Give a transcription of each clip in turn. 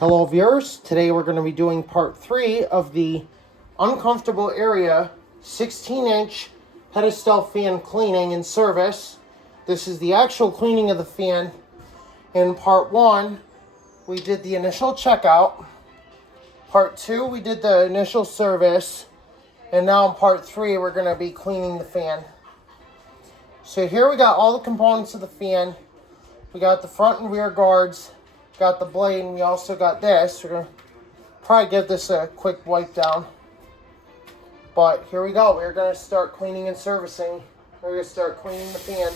Hello viewers, today we're going to be doing part 3 of the uncomfortable area 16-inch pedestal fan cleaning and service. This is the actual cleaning of the fan. In part 1, we did the initial checkout. Part 2, we did the initial service. And now in part 3, we're going to be cleaning the fan. So here we got all the components of the fan. We got the front and rear guards. Got the blade, and we also got this. We're going to probably give this a quick wipe down. But here we go. We're going to start cleaning and servicing. We're going to start cleaning the fan.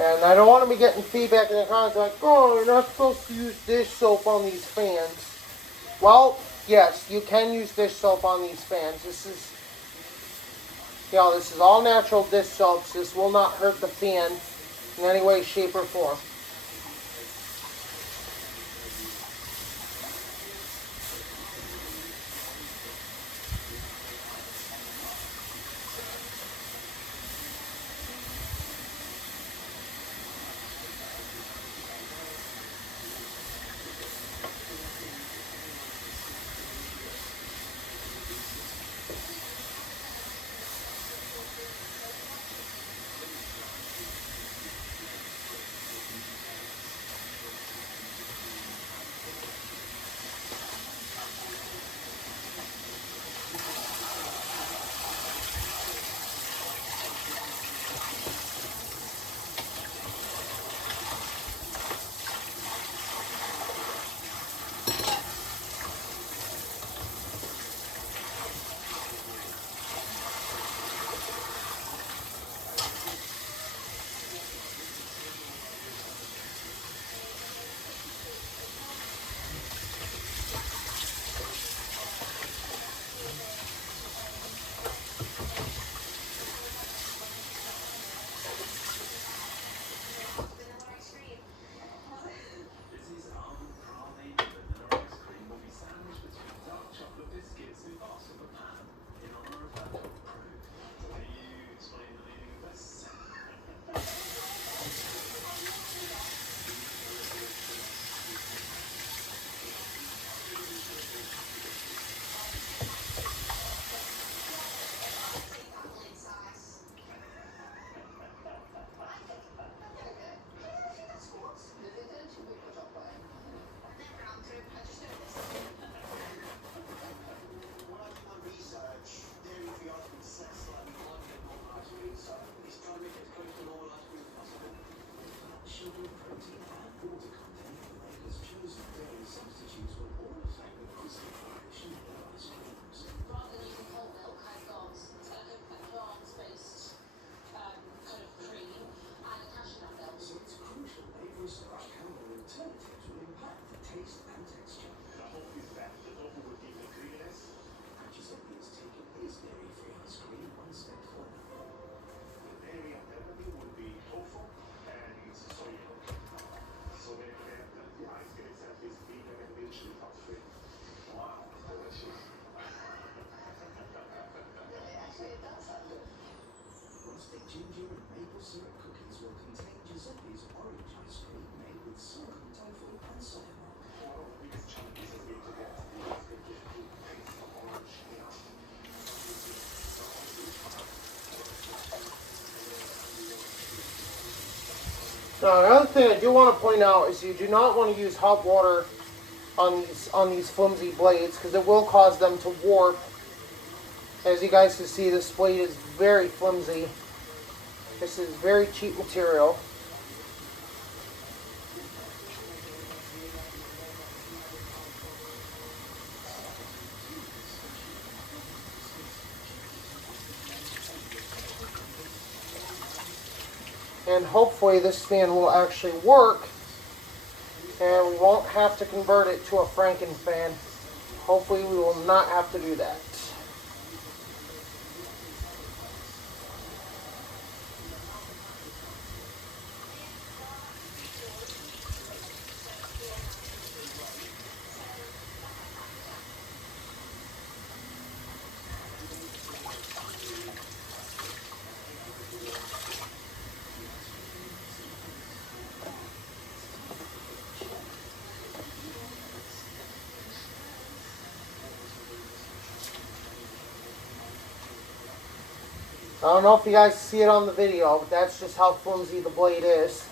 And I don't want to be getting feedback in the comments like, oh, you're not supposed to use dish soap on these fans. Well, yes, you can use dish soap on these fans. This is all natural dish soaps. This will not hurt the fan in any way, shape, or form. Now, another thing I do want to point out is you do not want to use hot water on these flimsy blades because it will cause them to warp. As you guys can see, this blade is very flimsy. This is very cheap material. And hopefully this fan will actually work and we won't have to convert it to a Franken fan. Hopefully we will not have to do that. I don't know if you guys see it on the video, but that's just how flimsy the blade is.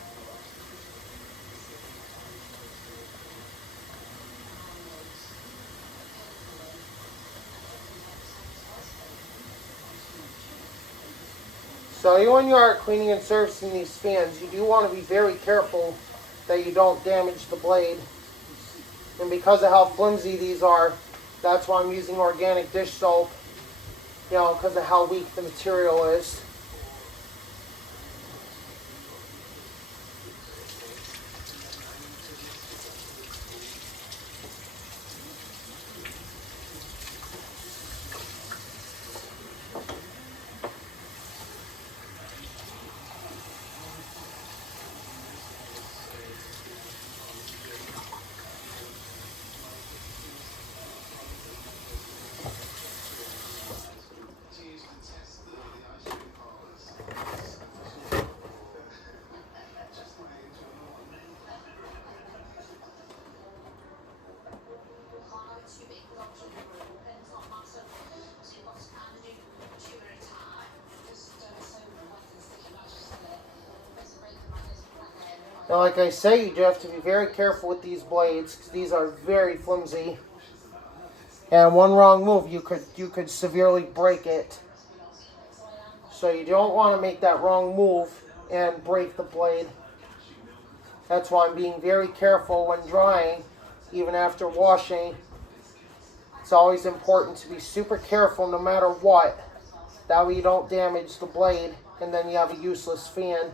So when you are cleaning and servicing these fans, you do want to be very careful that you don't damage the blade. And because of how flimsy these are, that's why I'm using organic dish soap, because of how weak the material is. Now, like I say, you do have to be very careful with these blades because these are very flimsy. And one wrong move, you could severely break it. So you don't want to make that wrong move and break the blade. That's why I'm being very careful when drying, even after washing. It's always important to be super careful no matter what. That way you don't damage the blade and then you have a useless fan.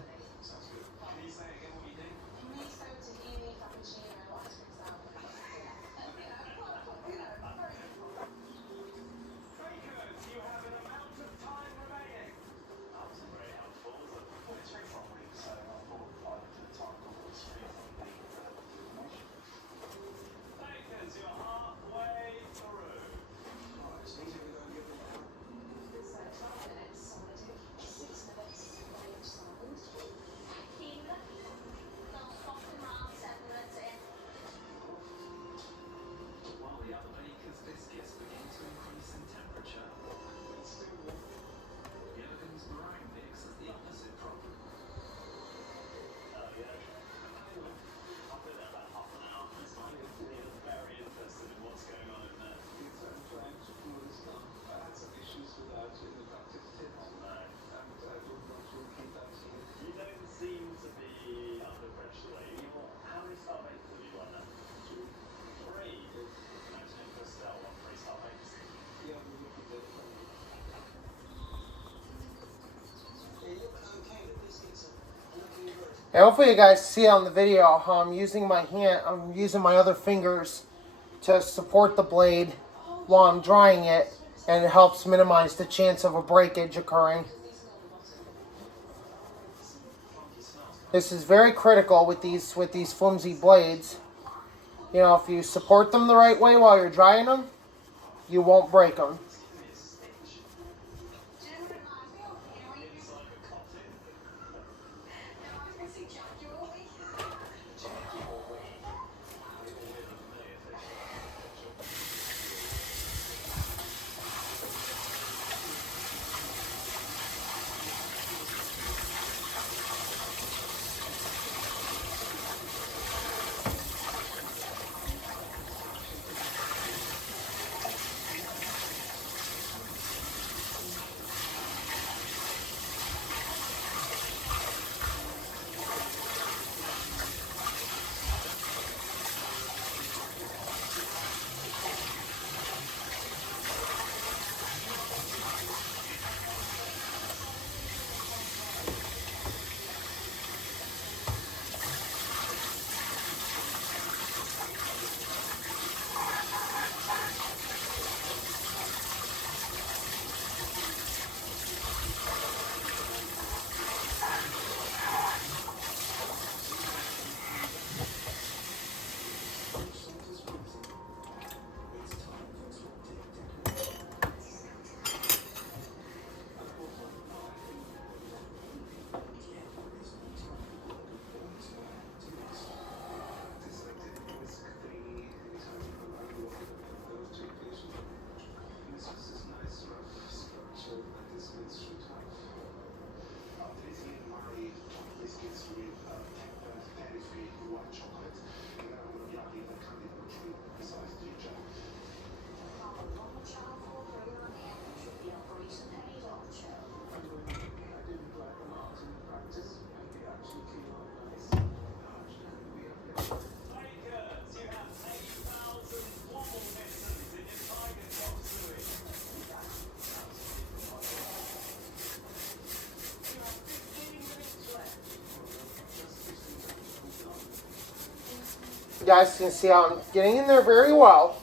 And hopefully you guys see on the video how I'm using my other fingers to support the blade while I'm drying it, and it helps minimize the chance of a breakage occurring. This is very critical with these flimsy blades. If you support them the right way while you're drying them, you won't break them. You guys can see how I'm getting in there very well.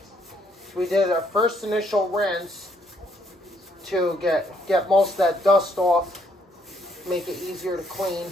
We did a first initial rinse to get most of that dust off, make it easier to clean.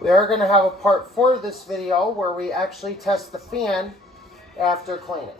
We are going to have a part 4 of this video where we actually test the fan after cleaning.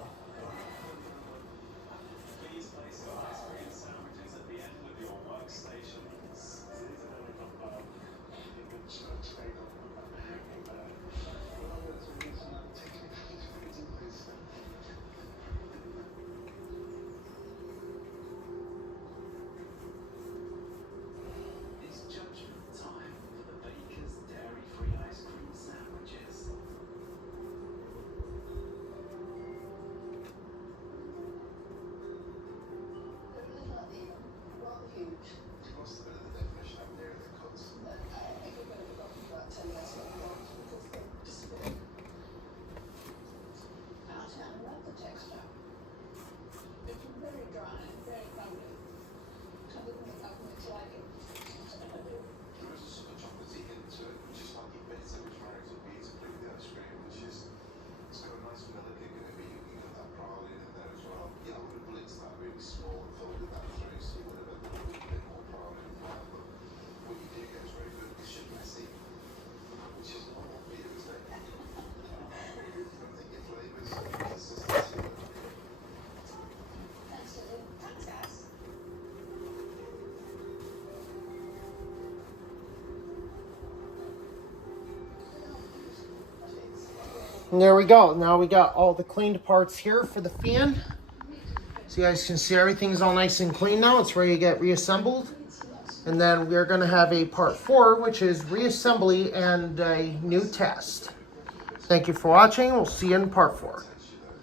And there we go. Now we got all the cleaned parts here for the fan. So you guys can see everything's all nice and clean now. It's ready to get reassembled. And then we're going to have a part 4, which is reassembly and a new test. Thank you for watching. We'll see you in part 4.